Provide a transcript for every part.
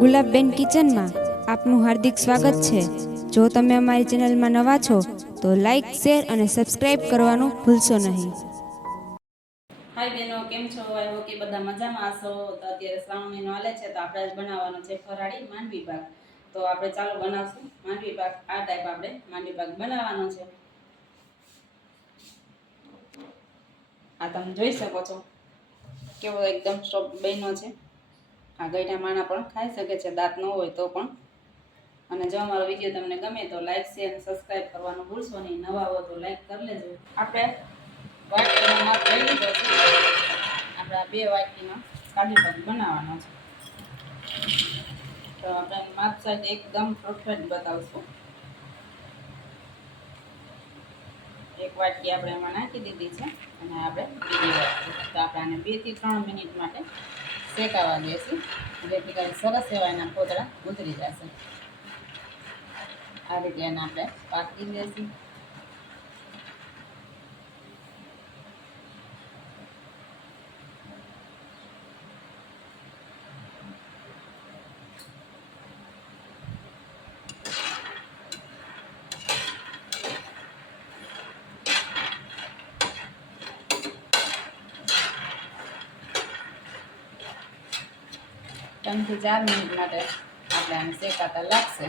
ગુલાબબેન કિચનમાં આપનું હાર્દિક સ્વાગત છે. જો તમે અમારી ચેનલમાં નવા છો, તો લાઈક શેર અને સબસ્ક્રાઇબ કરવાનું ભૂલશો નહીં. હાય બેનો, કેમ છો? આઈ હોપ કે બધા મજામાં હશો. તો અત્યારે શ્રાવણ મહિનો હાલે છે, તો આપણે જ બનાવવાનો છે ફરાળી માંડવી પાક તો આપણે ચાલો બનાવશું માંડવી પાક આ ટાઈપ આપણે માંડવી પાક બનાવવાનો છે. આ તમે જોઈ શકો છો. કેવો એકદમ સોફ્ટ બન્યો છે. આ ગઈઢા માણા પણ ખાઈ શકે છે, દાંત ન હોય તો પણ. અને જો અમારો વીડિયો તમને ગમે તો લાઈક શેર અને સબસ્ક્રાઈબ કરવાનું ભૂલશો નહીં. નવા હો તો લાઈક કરી લેજો. આપણે લીધો છે. આપણે આ બે વાટકીનો કાજુ પાક બનાવવાનો છે. તો આપણે માપ સાઈડ એકદમ પરફેક્ટ બતાવશું. એક વાટકી આપણે એમાં નાખી દીધી છે અને આપણે તો આપણે આને બેથી ત્રણ મિનિટ માટે શેકાવા દેશું જેથી કરી સરસ એવા એના પોતળા ઉતરી જશે. આ રીતે એને આપણે પાકી દઈશું ત્રણથી ચાર મિનિટ માટે આપણે આને શેકાતા લાગશે.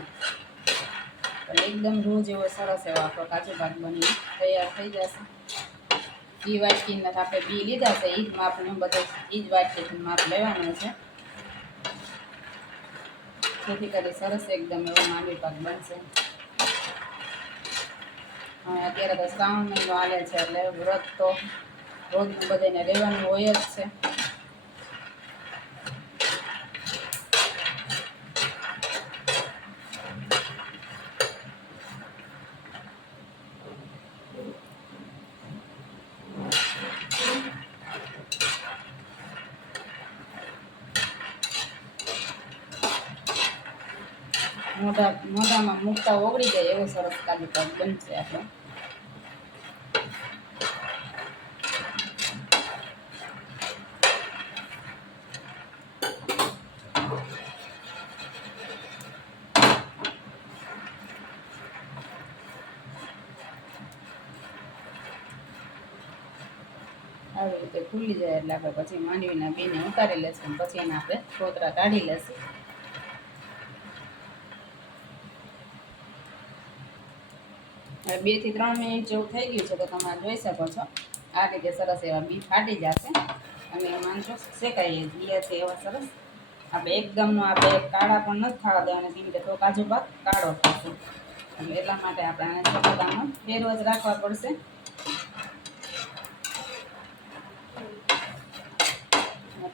પણ એકદમ રોજ એવો સરસ એવો આપણો કાચો ભાત બની તૈયાર થઈ જશે. એ વાટકીના આપણે બી લીધા છે એ જ માપનું બધું એ જ વાટકીથી માપ લેવાનું છે. જેથી કરી સરસ એકદમ એવો માંડવી પાક બનશે. અને અત્યારે તો શ્રાવણ મહિનો આવે છે એટલે વ્રત તો રોજનું બધાને રહેવાનું હોય જ છે. મોઢા મોઢામાં મૂકતા ઓગળી જાય એવો સરસ કાજુ પાક બનશે આપણો આવી રીતે ખુલ્લી જાય એટલે આપણે પછી માંડવીના બીને ઉતારી લેશું પછી એને આપણે ફોતરા કાઢી લેશું બેથી ત્રણ મિનિટ જેવું થઈ ગયું છે તો તમે જોઈ શકો છો. આ રીતે સરસ એવા બી ફાટી જશે. અને માનશો? શેકાઈએ ગયા છે એવા સરસ. આપણે એકદમનો આપણે કાળા પણ નથી થવા દેવાના. કેમ કે તો કાજુ પાક કાળો થશે. એટલે એટલા માટે આપણે આને ચોખામાં ફેરવ જ રાખવા પડશે.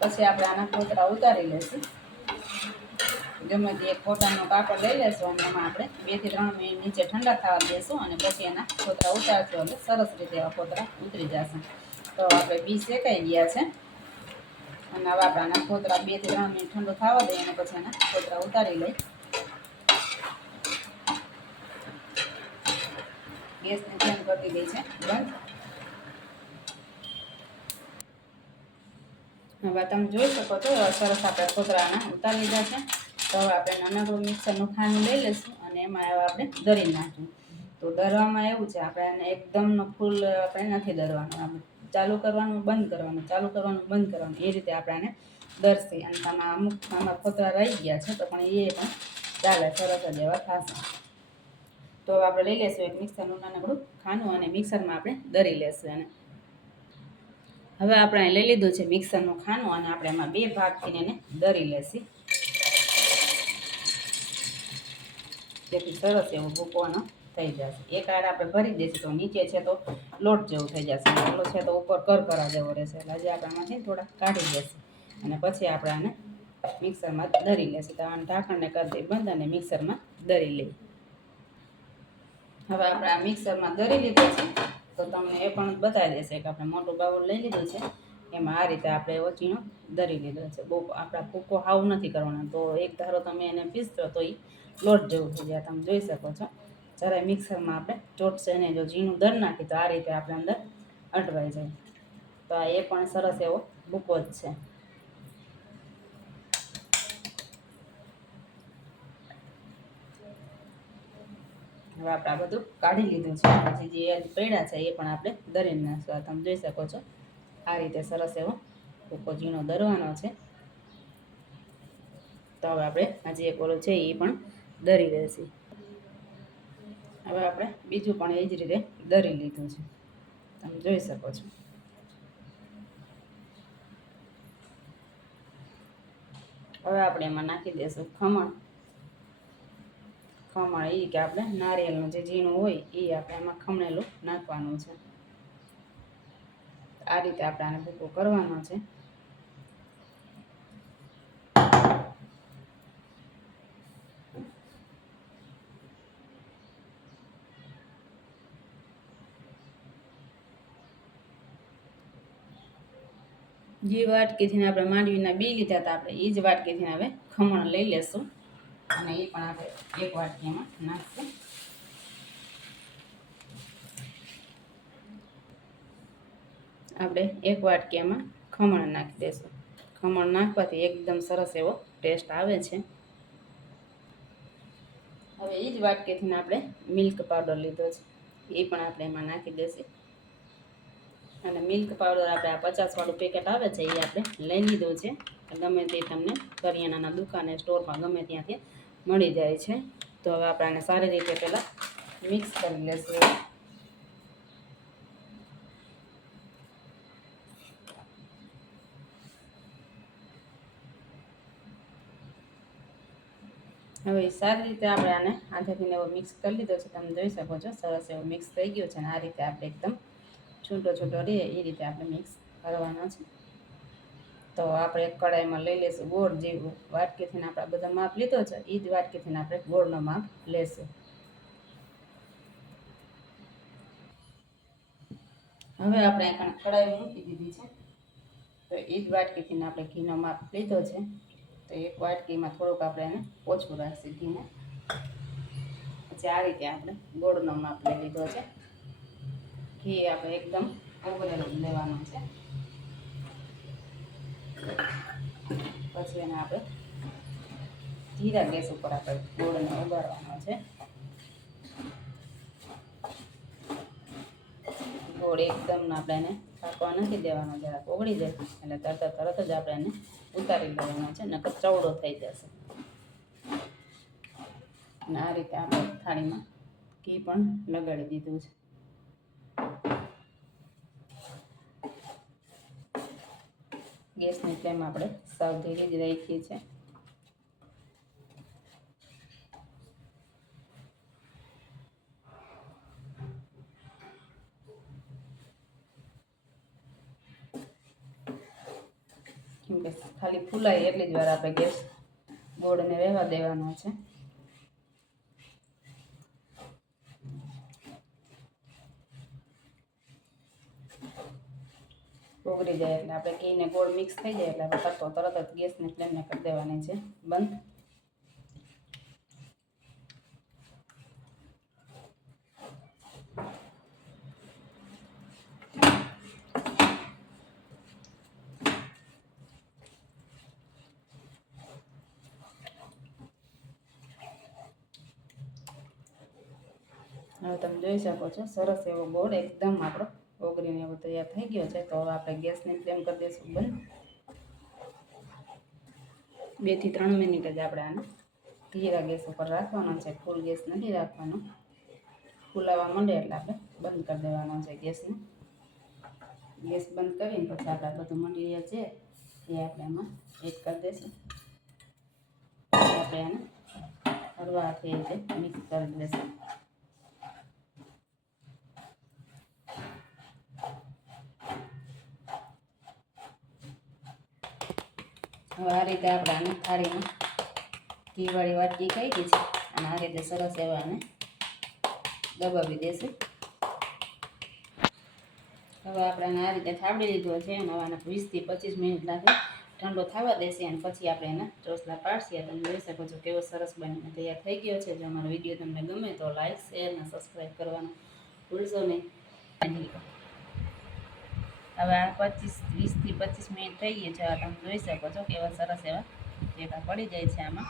પછી આપણે આના કોતરા ઉતારી લઈશું. ગમે તે એક કાપડ લઈ લેશું અને એમાં આપણે બેથી ત્રણ મિનિટ નીચે ઠંડા થવા દેશું અને પછી એના કોતરા ઉતારશું એટલે સરસ રીતે એવા કોતરા ઉતરી જશે. તો આપણે બી શેકાઈ ગયા છે. અને હવે આપણે આના કોતરા બેથી ત્રણ મિનિટ ઠંડુ થવા દઈએ અને પછી એના કોતરા ઉતારી લઈ ગેસની ધ્યાન કરી દઈ છે. બંધ. હવે તમે જોઈ શકો છો સરસ આપણે કોતરાના ઉતારી લીધા છે. તો હવે આપણે નાનકડું મિક્સરનું ખાનું લઈ લઈશું અને એમાં આપણે દરી નાખીશું. તો દરવામાં એવું છે, આપણે એને એકદમનો ફૂલ, આપણે નથી દરવાનું. આપણે ચાલુ કરવાનું, બંધ કરવાનું. ચાલુ કરવાનું, બંધ કરવાનું. એ રીતે આપણે દરશે અને આમાં અમુક આમાં ખોતરા રહી ગયા છે, તો પણ એ પણ ચાલે, સરસ જ એવા થશે. તો આપણે લઈ લઈશું એક મિક્સરનું નાનકડું ખાનું અને મિક્સરમાં આપણે દરી લેશું એને. હવે આપણે લઈ લીધું છે મિક્સરનું ખાનું અને આપણે એમાં બે ભાગ એને દરી લેશી. જેથી સરસ એવો ભૂકવાનો થઈ જશે. એક આડ આપણે ભરી દઈશું તો નીચે છે તો લોટ જેવું થઈ જશે. ઓલો છે તો ઉપર કરકરા જેવો રહેશે. એટલે હજી આપણે આમાંથી થોડા કાઢી દેશે અને પછી આપણે આને મિક્સરમાં દરી લેશું. તો આને ઢાંકણને કરી દઈ બંધ અને મિક્સરમાં દરી લઈ હવે આપણે આ મિક્સરમાં દરી લીધું છે. તો તમને એ પણ બતાવી દેશે કે આપણે મોટું બાઉલ લઈ લીધું છે. એમાં આ રીતે આપણે એવો ચીણો દરી લીધો છે. બહુ આપણા ભૂકો હાવ નથી કરવાનો. તો એક ધારો તમે એને પીસજો તો એ લોટ જેવું થઈ જાય. તમે જોઈ શકો છો. જ્યારે મિક્સરમાં આપણે ચોટશે ને જો ઝીણું દર નાખી તો આ રીતે આપણે અંદર અટવાઈ જાય. તો આ એ પણ સરસ એવો ભૂકો જ છે. હવે આપણે આ બધું કાઢી લીધું છે. પછી જે પડ્યા છે એ પણ આપણે દરીને નાખશું. તમે જોઈ શકો છો. આ રીતે સરસ એવો ભૂકો ઝીણો દરવાનો છે. તો હવે આપણે આ એક ઓલું છે એ પણ દરી રહેશે હવે આપણે બીજું પણ એ જ રીતે દરી લીધું છે. તમે જોઈ શકો છો. હવે આપણે એમાં નાખી દઈશું ખમણ. ખમણ એ કે આપણે નારિયેળનું જે ઝીણું હોય એ આપણે એમાં ખમણેલું નાખવાનું છે. આ રીતે આપણે આને ભૂકો કરવાનો છે. જે વાટકીથી આપણે માંડવીના બી લીધા હતા આપણે એ જ વાટકીથી હવે ખમણ લઈ લેશું. અને એ પણ આપણે એક વાટકીમાં નાખશું. આપણે એક વાટકીમાં ખમણ નાખી દઈશું ખમણ નાખવાથી એકદમ સરસ એવો ટેસ્ટ આવે છે. હવે એ જ વાટકીથી આપણે મિલ્ક પાવડર લીધો છે. એ પણ આપણે એમાં નાખી દઈશું અને મિલ્ક પાવડર આપણે આ પચાસવાળું પેકેટ આવે છે એ આપણે લઈ લીધું છે. ગમે તે તમને કરિયાણાના દુકાને, સ્ટોરમાં ગમે ત્યાંથી મળી જાય છે. તો હવે આપણે આને સારી રીતે પહેલાં મિક્સ કરી લેશું. હવે સારી રીતે આપણે આને આધાથી એવો મિક્સ કરી લીધો છે. તમે જોઈ શકો છો, સરસ એવો મિક્સ થઈ ગયો છે અને આ રીતે આપણે એકદમ છૂટો છૂટો રહે એ રીતે આપણે મિક્સ કરવાનો છે. તો આપણે એક કડાઈમાં લઈ લઈશું ગોળ જેવું. વાટકીથી આપણે બધા માપ લીધો છે એ જ વાટકીથી આપણે ગોળનો માપ લેશું. હવે આપણે કડાઈ મૂકી દીધી છે. તો એ જ વાટકીથી આપણે ઘીનો માપ લીધો છે. તો એક વાટકીમાં થોડુંક આપણે એને ઓછું રાખશે ઘીને. પછી આ રીતે આપણે ગોળનો માપ લઈ લીધો છે. ઘી આપણે એકદમ ઓગળેલું લેવાનું છે. પછી એને આપણે ધીરા ગેસ ઉપર આપણે ગોળને ઉગાડવાનો છે. ગોળ એકદમ આપણે એને પાકવા નથી દેવાનો, જરાક ઓગળી જાય. એટલે તરત તરત જ આપણે એને ઉતારી લેવાનો છે, નકર ચવડો થઈ જશે. અને આ રીતે આપણે થાળીમાં ઘી પણ લગાડી દીધું છે. ગેસની ફ્લેમ આપણે સાવ ધીરે જ રાખીએ છીએ કેમ કે ખાલી ફૂલાય એટલી જ વાર આપણે ગેસ ગોળને રહેવા દેવાનો છે. ઓગળી જાય એટલે આપણે ઘીને ગોળ મિક્સ થઈ જાય એટલે આપણે તરતો તરત જ ગેસની ફ્લેમને કરી દેવાની છે. બંધ. હવે તમે જોઈ શકો છો, સરસ એવો ગોળ એકદમ આપણો ઓગળીને એવો તૈયાર થઈ ગયો છે. તો હવે આપણે ગેસની ફ્લેમ કરી દઈશું બંધ. બેથી ત્રણ મિનિટ જ આપણે આને ધીરા ગેસ ઉપર રાખવાનો છે. ફૂલ ગેસ નથી રાખવાનો. ફૂલાવા માંડે એટલે આપણે બંધ કરી દેવાનો છે ગેસને. ગેસ બંધ કરીને પછી આપણે બધું મટીરિયલ છે એ આપણે એમાં એડ કરી દઈશું. આપણે એને હળવાથી એ મિક્સ કરી દઈશું. હવે આ રીતે આપણે આને થાળીમાં ઘીવાળી વાટકી ખાઈ ગઈ છે. અને આ રીતે સરસ એવા આને દબાવી દેશે. હવે આપણે આ રીતે થાબડી લીધો છે. અને હવે વીસથી પચીસ મિનિટ લાગે. ઠંડો થવા દેશે અને પછી આપણે એના ચોસલા પાડશીએ તમે જોઈ શકો છો કેવો સરસ બનીને તૈયાર થઈ ગયો છે. જો અમારો વીડિયો તમને ગમે તો લાઈક, શેર અને સબસ્ક્રાઈબ કરવાનું ભૂલશો નહીં. હવે આ પચીસ, વીસથી પચીસ મિનિટ થઈ ગઈ છે તમે જોઈ શકો છો કેવા સરસ એવા ચેકા પડી જાય છે આમાં.